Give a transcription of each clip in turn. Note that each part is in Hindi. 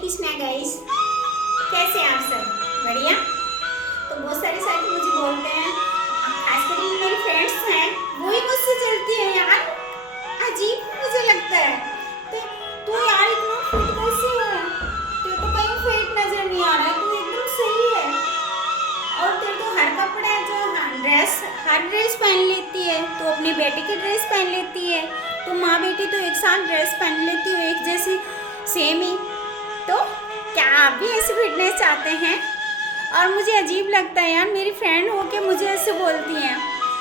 कृष्णा गाइस, कैसे हैं आप सब? बढ़िया। तो बहुत सारे साथी मुझे बोलते हैं, खासकर मेरी फ्रेंड्स हैं, वो ही मुझसे चलती है यार। अजीब मुझे लगता है। तो तू यार इतना फिट कैसे है? तेरे तो कहीं फिट नजर नहीं आ रहा है, तू एकदम सही है। और तेरे तो हर कपड़ा जो हर ड्रेस पहन लेती है, तो अपने बेटे की ड्रेस पहन लेती है, तो माँ बेटी तो एक साथ ड्रेस पहन लेती हो, एक जैसी सेम ही। तो क्या आप भी ऐसी फिटनेस चाहते हैं? और मुझे अजीब लगता है यार, मेरी फ्रेंड हो के मुझे ऐसे बोलती हैं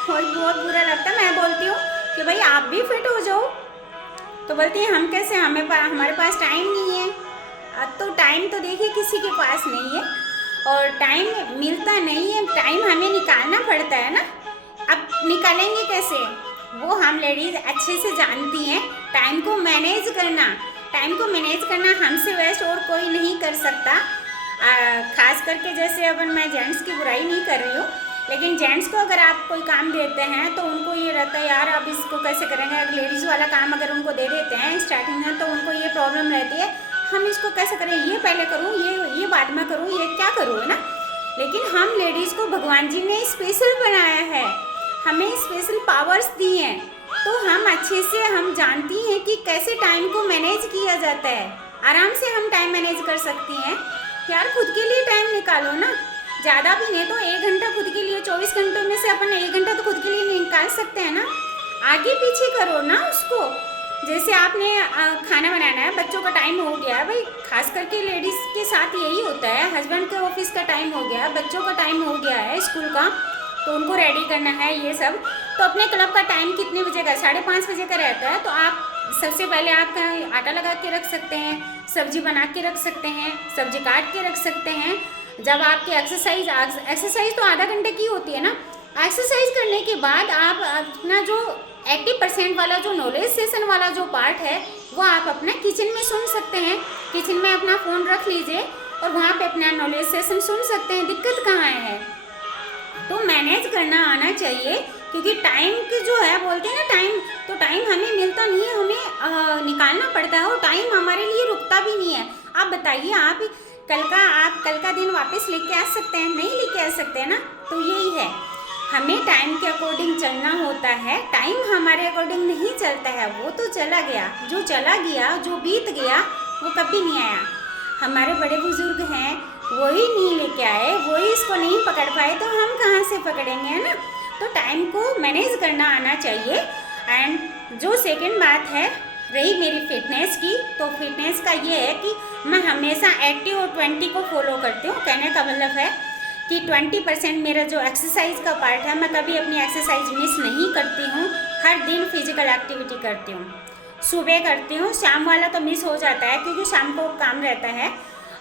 और बहुत बुरा लगता है। मैं बोलती हूँ कि भाई आप भी फिट हो जाओ, तो बोलती हैं हम कैसे, हमारे पास टाइम नहीं है। तो टाइम तो देखिए किसी के पास नहीं है, और टाइम मिलता नहीं है, टाइम हमें निकालना पड़ता है ना। अब निकालेंगे कैसे? वो हम लेडीज़ अच्छे से जानती हैं टाइम को मैनेज करना। टाइम को मैनेज करना हमसे बेस्ट और कोई नहीं कर सकता। खास करके जैसे अब मैं जेंट्स की बुराई नहीं कर रही हूँ, लेकिन जेंट्स को अगर आप कोई काम देते हैं तो उनको ये रहता है यार अब इसको कैसे करेंगे। अगर लेडीज़ वाला काम अगर उनको दे देते हैं स्टार्टिंग में, तो उनको ये प्रॉब्लम रहती है हम इसको कैसे करें, ये पहले करूँ, ये बाद में करूँ, ये क्या करूँ, है ना। लेकिन हम लेडीज़ को भगवान जी ने स्पेशल बनाया है, हमें स्पेशल पावर्स दी हैं, तो हम अच्छे से हम जानती हैं कि कैसे टाइम को मैनेज किया जाता है। आराम से हम टाइम मैनेज कर सकती हैं यार। खुद के लिए टाइम निकालो ना, ज़्यादा भी नहीं तो 1 घंटा खुद के लिए। 24 घंटों में से अपन 1 घंटा तो खुद के लिए निकाल सकते हैं ना। आगे पीछे करो ना उसको। जैसे आपने खाना बनाना है, बच्चों का टाइम हो गया है भाई, खास करके लेडीज़ के साथ यही होता है। हस्बैंड के ऑफिस का टाइम हो गया है, बच्चों का टाइम हो गया है स्कूल का, तो उनको रेडी करना है ये सब। तो अपने क्लब का टाइम कितने बजे का? 5:30 बजे का रहता है। तो आप सबसे पहले आप आटा लगा के रख सकते हैं, सब्जी बना के रख सकते हैं, सब्जी काट के रख सकते हैं। जब आपकी एक्सरसाइज तो आधा घंटे की होती है ना। एक्सरसाइज करने के बाद आप अपना जो 80% वाला जो नॉलेज सेशन वाला जो पार्ट है वो आप अपना किचन में सुन सकते हैं। किचन में अपना फ़ोन रख लीजिए और वहाँ पे अपना नॉलेज सेशन सुन सकते हैं। दिक्कत कहाँ है? तो मैनेज करना आना चाहिए, क्योंकि टाइम की जो है बोलते हैं ना, टाइम हमें मिलता नहीं है, हमें निकालना पड़ता है, और टाइम हमारे लिए रुकता भी नहीं है। आप बताइए, आप कल का दिन वापस लेके आ सकते हैं? नहीं लेके आ सकते हैं ना। तो यही है, हमें टाइम के अकॉर्डिंग चलना होता है। टाइम हमारे अकॉर्डिंग नहीं चलता है, वो तो चला गया, जो चला गया, जो बीत गया, वो कभी नहीं आया। हमारे बड़े बुजुर्ग हैं, वही नहीं लेके आए, वही इसको नहीं पकड़ पाए, तो हम कहाँ से पकड़ेंगे, है ना। तो टाइम को मैनेज करना आना चाहिए। एंड जो सेकंड बात है रही मेरी फिटनेस की, तो फिटनेस का ये है कि मैं हमेशा 80 और 20 को फॉलो करती हूँ। कहने का मतलब है कि 20% मेरा जो एक्सरसाइज का पार्ट है, मैं कभी अपनी एक्सरसाइज मिस नहीं करती हूँ। हर दिन फिजिकल एक्टिविटी करती हूँ, सुबह करती हूँ, शाम वाला तो मिस हो जाता है क्योंकि शाम को काम रहता है।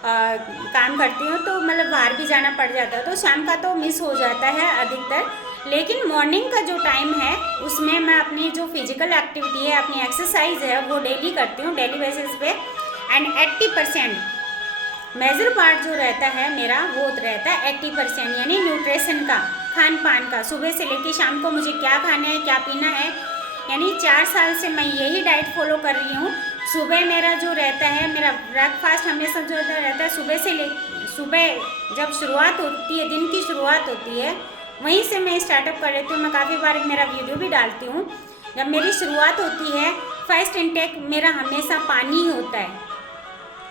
काम करती हूँ तो मतलब बाहर भी जाना पड़ जाता है, तो शाम का तो मिस हो जाता है अधिकतर। लेकिन मॉर्निंग का जो टाइम है उसमें मैं अपनी जो फिजिकल एक्टिविटी है, अपनी एक्सरसाइज है, वो डेली करती हूँ, डेली बेसिस पे। एंड 80% मेजर पार्ट जो रहता है मेरा, वो रहता है 80%, यानी न्यूट्रिशन का, खान पान का। सुबह से लेकर शाम को मुझे क्या खाना है, क्या पीना है, यानी 4 साल से मैं यही डाइट फॉलो कर रही हूँ। सुबह मेरा जो रहता है, मेरा ब्रेकफास्ट हमेशा जो रहता है सुबह जब शुरुआत होती है, दिन की शुरुआत होती है, वहीं से मैं स्टार्टअप कर लेती हूँ। मैं काफ़ी बार मेरा वीडियो भी डालती हूँ। जब मेरी शुरुआत होती है, फर्स्ट इनटेक मेरा हमेशा पानी होता है।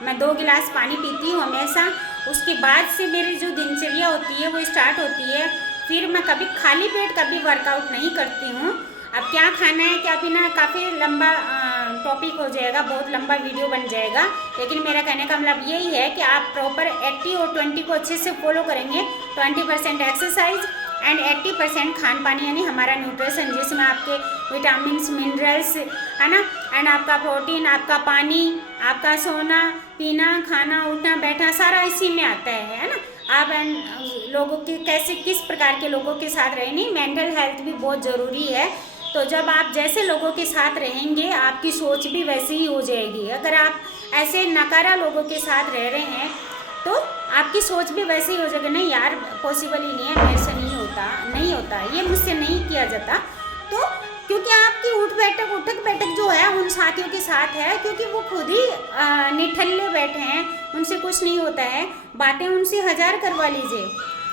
मैं 2 गिलास पानी पीती हूँ हमेशा। उसके बाद से मेरी जो दिनचर्या होती है वो स्टार्ट होती है। फिर मैं कभी खाली पेट कभी वर्कआउट नहीं करती हूँ। अब क्या खाना है, क्या पीना है, काफ़ी लंबा टॉपिक हो जाएगा, बहुत लंबा वीडियो बन जाएगा। लेकिन मेरा कहने का मतलब यही है कि आप प्रॉपर 80 और 20 को अच्छे से फॉलो करेंगे। 20% एक्सरसाइज एंड 80% खान पानी, यानी हमारा न्यूट्रिशन, जिसमें आपके विटामिन्स, मिनरल्स, है ना, एंड आपका प्रोटीन, आपका पानी, आपका सोना पीना, खाना, उठना बैठना, सारा इसी में आता है ना। आप एंड लोगों के कैसे, किस प्रकार के लोगों के साथ रहनी, मेंटल हेल्थ भी बहुत ज़रूरी है। तो जब आप जैसे लोगों के साथ रहेंगे, आपकी सोच भी वैसी ही हो जाएगी। अगर आप ऐसे नकारा लोगों के साथ रह रहे हैं तो आपकी सोच भी वैसे ही हो जाएगी, नहीं यार पॉसिबल ही नहीं है, मेरे से नहीं होता, ये मुझसे नहीं किया जाता। तो क्योंकि आपकी उठक बैठक जो है उन साथियों के साथ है, क्योंकि वो खुद ही निठल्ले बैठे हैं, उनसे कुछ नहीं होता है, बातें उनसे 1000 करवा लीजिए।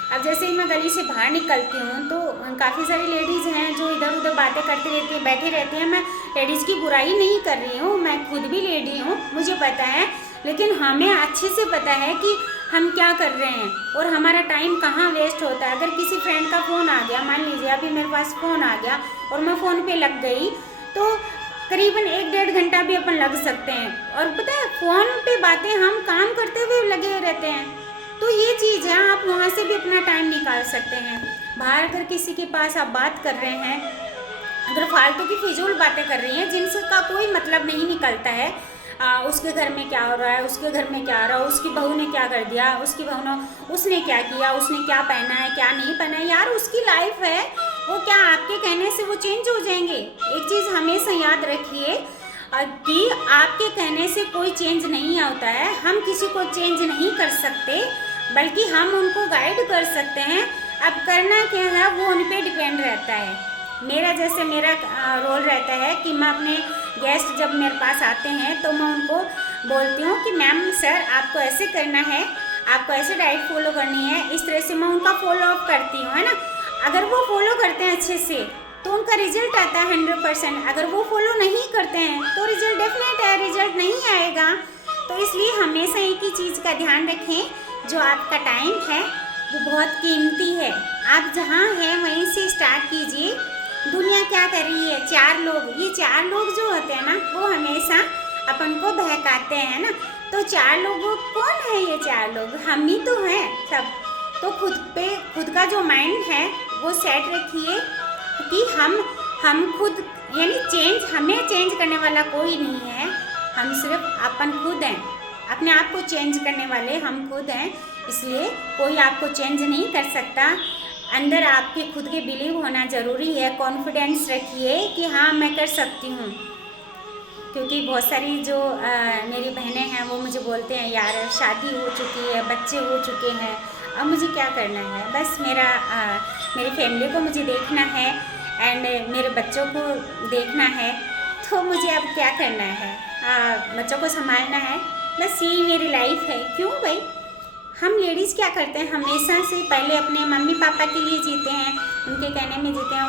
अब जैसे ही मैं गली से बाहर निकलती हूँ तो काफ़ी सारी लेडीज़ हैं जो इधर उधर बातें करती रहती हैं, बैठी रहती हैं। मैं लेडीज़ की बुराई नहीं कर रही हूँ, मैं खुद भी लेडी हूँ, मुझे पता है, लेकिन हमें अच्छे से पता है कि हम क्या कर रहे हैं और हमारा टाइम कहाँ वेस्ट होता है। अगर किसी फ्रेंड का फ़ोन आ गया, मान लीजिए अभी मेरे पास फ़ोन आ गया और मैं फ़ोन पे लग गई, तो करीबन 1-1.5 घंटा भी अपन लग सकते हैं। और पता है फ़ोन पे बातें हम काम करते हुए लगे रहते हैं, तो ये चीज़ है, आप वहाँ से भी अपना टाइम निकाल सकते हैं। बाहर अगर किसी के पास आप बात कर रहे हैं, अगर फालतू की फिजूल बातें कर रही हैं जिनसे का कोई मतलब नहीं निकलता है, उसके घर में क्या हो रहा है, उसके घर में क्या हो रहा है, उसकी बहू ने क्या कर दिया, उसकी बहू ने उसने क्या किया, उसने क्या पहना है क्या नहीं पहना है, यार उसकी लाइफ है, वो क्या आपके कहने से वो चेंज हो जाएंगे। एक चीज़ हमेशा याद रखिए कि आपके कहने से कोई चेंज नहीं होता है, हम किसी को चेंज नहीं कर सकते, बल्कि हम उनको गाइड कर सकते हैं। अब करना क्या है वो उन पे डिपेंड रहता है। मेरा रोल रहता है कि मैं अपने गेस्ट जब मेरे पास आते हैं तो मैं उनको बोलती हूँ कि मैम सर आपको ऐसे करना है, आपको ऐसे डाइट फॉलो करनी है, इस तरह से मैं उनका फॉलो अप करती हूँ, है ना। अगर वो फॉलो करते हैं अच्छे से तो उनका रिजल्ट आता है 100%। अगर वो फॉलो नहीं करते हैं तो रिजल्ट डेफिनेट है, रिजल्ट नहीं आएगा। तो इसलिए हमेशा एक ही चीज़ का ध्यान रखें, जो आपका टाइम है वो बहुत कीमती है, आप जहाँ हैं वहीं से स्टार्ट कीजिए। दुनिया क्या कर रही है, 4 लोग, ये 4 लोग जो होते हैं ना वो हमेशा अपन को बहकाते हैं ना। तो 4 लोगों कौन है ये 4 लोग, हम ही तो हैं सब। तो खुद का जो माइंड है वो सेट रखिए कि हम खुद, यानी हमें चेंज करने वाला कोई नहीं है, हम सिर्फ अपन खुद हैं, अपने आप को चेंज करने वाले हम खुद हैं। इसलिए कोई आपको चेंज नहीं कर सकता। अंदर आपके खुद के बिलीव होना ज़रूरी है, कॉन्फिडेंस रखिए कि हाँ मैं कर सकती हूँ। क्योंकि बहुत सारी जो मेरी बहनें हैं वो मुझे बोलते हैं यार शादी हो चुकी है, बच्चे हो चुके हैं, अब मुझे क्या करना है, बस मेरी फैमिली को मुझे देखना है एंड मेरे बच्चों को देखना है, तो मुझे अब क्या करना है, बच्चों को संभालना है, बस यही मेरी लाइफ है। क्यों भाई, हम लेडीज़ क्या करते हैं, हमेशा से पहले अपने मम्मी पापा के लिए जीते हैं, उनके कहने में जीते हैं,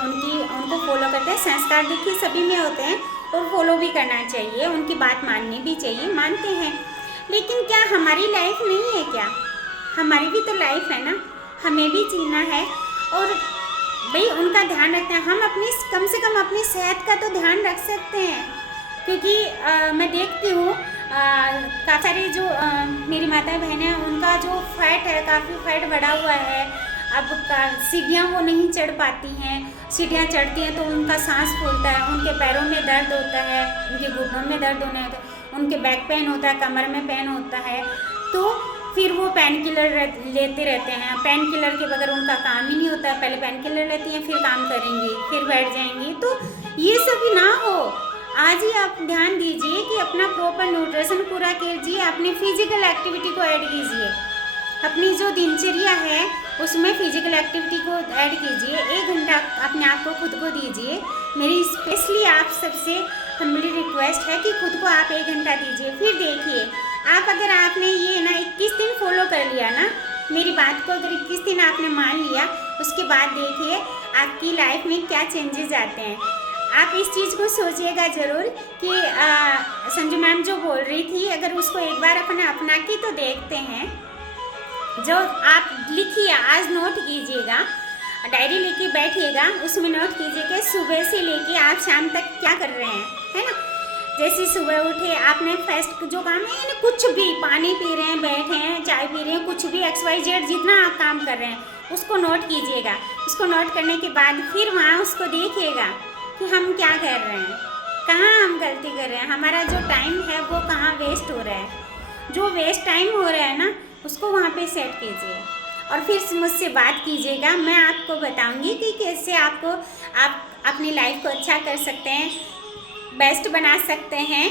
उनको फॉलो करते हैं। संस्कार देखिए सभी में होते हैं और फॉलो भी करना चाहिए, उनकी बात माननी भी चाहिए, मानते हैं। लेकिन क्या हमारी लाइफ नहीं है क्या, हमारी भी तो लाइफ है ना, हमें भी जीना है। और भाई उनका ध्यान रखते हैं, हम कम से कम अपनी सेहत का तो ध्यान रख सकते हैं। क्योंकि मैं देखती हूँ काफ़ी सारी जो मेरी माता बहन है उनका जो फैट है, काफ़ी फैट बढ़ा हुआ है। अब सीढ़ियाँ वो नहीं चढ़ पाती हैं, सीढ़ियाँ चढ़ती हैं तो उनका सांस फूलता है, उनके पैरों में दर्द होता है, उनके घुटनों में दर्द होने होता है, उनके बैक पेन होता है, कमर में पेन होता है। तो फिर वो पेन किलर लेते रहते हैं, पेन किलर के बगैर उनका काम ही नहीं होता है। पहले पेन किलर लेती हैं, फिर काम करेंगी, फिर बैठ जाएंगी। तो ये सब ना हो, आज ही आप ध्यान दीजिए कि अपना प्रॉपर न्यूट्रिशन पूरा कीजिए, अपनी फिजिकल एक्टिविटी को ऐड कीजिए, अपनी जो दिनचर्या है उसमें फिजिकल एक्टिविटी को ऐड कीजिए। 1 घंटा अपने आप को खुद को दीजिए। मेरी स्पेशली आप सबसे हम्बली रिक्वेस्ट है कि खुद को आप 1 घंटा दीजिए। फिर देखिए आप, अगर आपने ये ना 21 दिन फॉलो कर लिया ना, मेरी बात को अगर 21 दिन आपने मान लिया, उसके बाद देखिए आपकी लाइफ में क्या चेंजेस आते हैं। आप इस चीज़ को सोचिएगा ज़रूर कि संजू मैम जो बोल रही थी, अगर उसको एक बार अपना के तो देखते हैं। जो आप लिखिए, आज नोट कीजिएगा, डायरी लेके बैठिएगा, उसमें नोट कीजिए कि सुबह से लेके आप शाम तक क्या कर रहे हैं, है ना। जैसे सुबह उठे, आपने फर्स्ट जो काम है, यानी कुछ भी, पानी पी रहे हैं, बैठे हैं, चाय पी रहे हैं, कुछ भी XYZ जितना आप काम कर रहे हैं उसको नोट कीजिएगा। उसको नोट करने के बाद फिर वहाँ उसको देखिएगा कि हम क्या कर रहे हैं, कहाँ हम गलती कर रहे हैं, हमारा जो टाइम है वो कहाँ वेस्ट हो रहा है। जो वेस्ट टाइम हो रहा है ना, उसको वहाँ पे सेट कीजिए और फिर मुझसे बात कीजिएगा। मैं आपको बताऊंगी कि कैसे आप अपनी लाइफ को अच्छा कर सकते हैं, बेस्ट बना सकते हैं,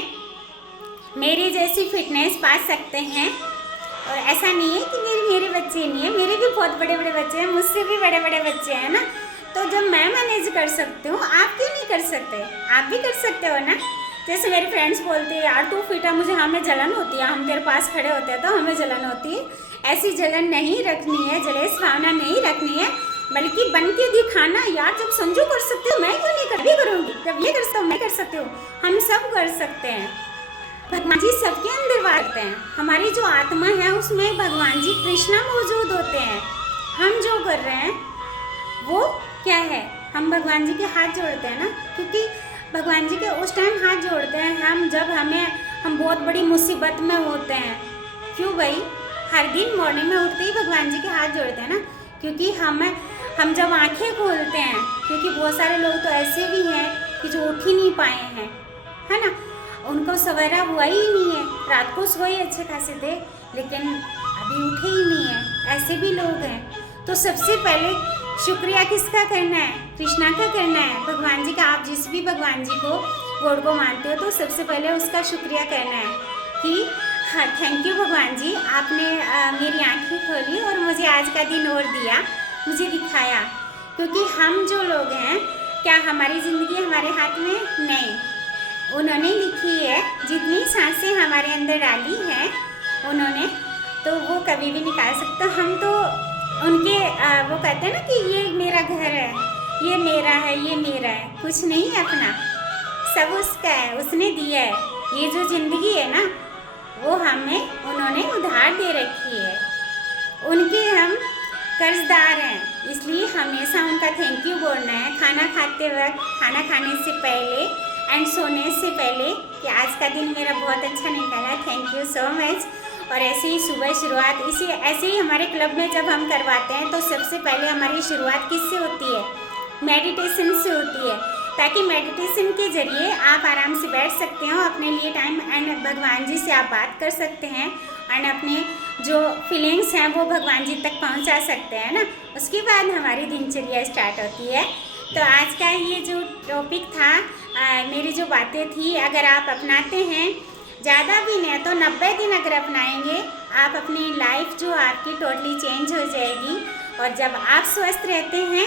मेरी जैसी फिटनेस पा सकते हैं। और ऐसा नहीं है कि मेरे बच्चे नहीं है, मेरे भी बहुत बड़े बड़े बच्चे हैं, मुझसे भी बड़े बड़े बच्चे हैं ना। तो जब मैं मैनेज कर सकती हूँ, आप क्यों नहीं कर सकते? आप भी कर सकते हो ना। जैसे मेरी फ्रेंड्स बोलती है यार तू फिट है, मुझे हमें जलन होती है, हम तेरे पास खड़े होते हैं तो हमें जलन होती है। ऐसी जलन नहीं रखनी है, जलेस भावना नहीं रखनी है, बल्कि बन के दिखाना। यार जब संजू कर सकते हो, मैं क्यों नहीं कर भी करूँगी? जब ये कर सकता हूँ, मैं कर सकती हूँ, हम सब कर सकते हैं। भगवान जी सबके अंदर वास हैं। हमारी जो आत्मा है उसमें भगवान जी कृष्णा मौजूद होते हैं। हम जो कर रहे हैं वो क्या है? हम भगवान जी के हाथ जोड़ते हैं ना, क्योंकि भगवान जी के उस टाइम हाथ जोड़ते हैं हम जब हम बहुत बड़ी मुसीबत में होते हैं। क्यों भाई? हर दिन मॉर्निंग में उठते ही भगवान जी के हाथ जोड़ते हैं ना, क्योंकि हम जब आंखें खोलते हैं, क्योंकि बहुत सारे लोग तो ऐसे भी हैं कि जो उठ ही नहीं पाए हैं, है ना, उनको सवेरा हुआ ही नहीं है, रात को सोए अच्छे खासे थे लेकिन अभी उठे ही नहीं है, ऐसे भी लोग हैं। तो सबसे पहले शुक्रिया किसका करना है? कृष्णा का करना है, भगवान जी का। आप जिस भी भगवान जी को गॉड को मानते हो तो सबसे पहले उसका शुक्रिया करना है कि हाँ थैंक यू भगवान जी, आपने मेरी आंखें खोली और मुझे आज का दिन और दिया, मुझे दिखाया। क्योंकि हम जो लोग हैं, क्या हमारी ज़िंदगी हमारे हाथ में? नहीं, उन्होंने लिखी है। जितनी सांसें हमारे अंदर डाली हैं उन्होंने, तो वो कभी भी निकाल सकते। हम तो उनके वो कहते हैं ना कि ये मेरा घर है, ये मेरा है, ये मेरा है, कुछ नहीं है अपना, सब उसका है, उसने दिया है। ये जो ज़िंदगी है ना वो हमें उन्होंने उधार दे रखी है, उनके हम कर्जदार हैं, इसलिए हमेशा उनका थैंक यू बोलना है। खाना खाते वक्त, खाना खाने से पहले एंड सोने से पहले कि आज का दिन मेरा बहुत अच्छा निकला, थैंक यू सो मच। और ऐसे ही सुबह शुरुआत ऐसे ही हमारे क्लब में जब हम करवाते हैं तो सबसे पहले हमारी शुरुआत किससे होती है? मेडिटेशन से होती है, ताकि मेडिटेशन के ज़रिए आप आराम से बैठ सकते हो, अपने लिए टाइम एंड भगवान जी से आप बात कर सकते हैं एंड अपने जो फीलिंग्स हैं वो भगवान जी तक पहुंचा सकते हैं ना। उसके बाद हमारी दिनचर्या स्टार्ट होती है। तो आज का ये जो टॉपिक था, मेरी जो बातें थी, अगर आप अपनाते हैं, ज़्यादा भी नहीं तो 90 दिन अगर अपनाएंगे, आप अपनी लाइफ जो आपकी टोटली चेंज हो जाएगी। और जब आप स्वस्थ रहते हैं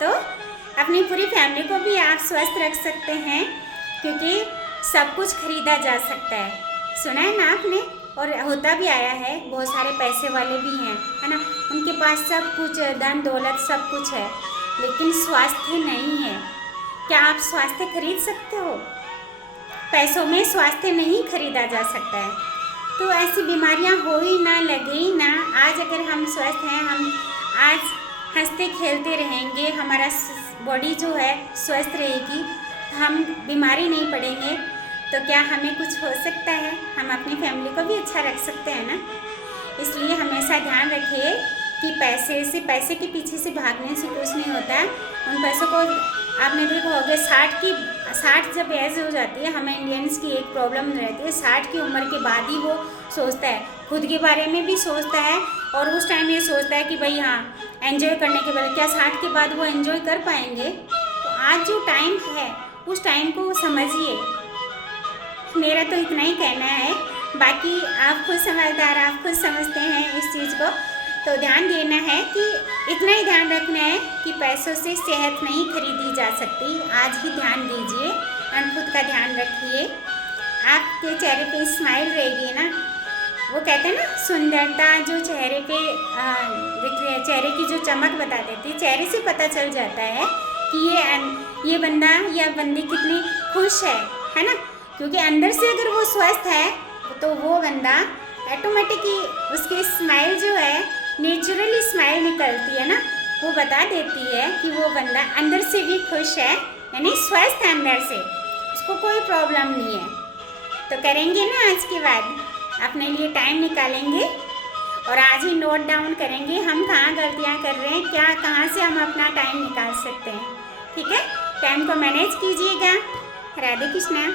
तो अपनी पूरी फैमिली को भी आप स्वस्थ रख सकते हैं, क्योंकि सब कुछ खरीदा जा सकता है। सुना है ना आपने? और होता भी आया है, बहुत सारे पैसे वाले भी हैं, है ना, उनके पास सब कुछ, धन दौलत सब कुछ है, लेकिन स्वास्थ्य नहीं है। क्या आप स्वास्थ्य खरीद सकते हो? पैसों में स्वास्थ्य नहीं खरीदा जा सकता है। तो ऐसी बीमारियां हो ही ना, लगे ही ना। आज अगर हम स्वस्थ हैं, हम आज हंसते खेलते रहेंगे, हमारा बॉडी जो है स्वस्थ रहेगी, तो हम बीमारी नहीं पड़ेंगे, तो क्या हमें कुछ हो सकता है? हम अपनी फैमिली को भी अच्छा रख सकते हैं ना। इसलिए हमेशा ध्यान रखिए कि पैसे के पीछे से भागने से कुछ नहीं होता है। उन पैसों को आपने देखा होगा 60 जब एज हो जाती है, हमें इंडियंस की एक प्रॉब्लम रहती है, 60 की उम्र के बाद ही वो सोचता है, खुद के बारे में भी सोचता है, और उस टाइम ये सोचता है कि भाई हाँ एंजॉय करने के बाद, क्या 60 के बाद वो एंजॉय कर पाएंगे? तो आज जो टाइम है उस टाइम को समझिए। मेरा तो इतना ही कहना है, बाकी आप खुद समझदार, आप खुद समझते हैं इस चीज़ को। तो ध्यान देना है कि इतना ही ध्यान रखना है कि पैसों से सेहत नहीं खरीदी जा सकती। आज ही ध्यान दीजिए और खुद का ध्यान रखिए। आपके चेहरे पे स्माइल रहेगी ना, वो कहते हैं ना सुंदरता जो चेहरे पे दिख रही है, चेहरे की जो चमक बता देती है, चेहरे से पता चल जाता है कि ये बंदा या बंदी कितनी खुश है ना। क्योंकि अंदर से अगर वो स्वस्थ है तो वो बंदा ऑटोमेटिकली, उसकी स्माइल जो है नेचुरली स्माइल निकलती है ना, वो बता देती है कि वो बंदा अंदर से भी खुश है, यानी स्वस्थ है अंदर से, उसको कोई प्रॉब्लम नहीं है। तो करेंगे ना आज के बाद, अपने लिए टाइम निकालेंगे और आज ही नोट डाउन करेंगे हम कहाँ गलतियाँ कर रहे हैं, क्या कहाँ से हम अपना टाइम निकाल सकते हैं। ठीक है, टाइम को मैनेज कीजिएगा। राधे कृष्णा।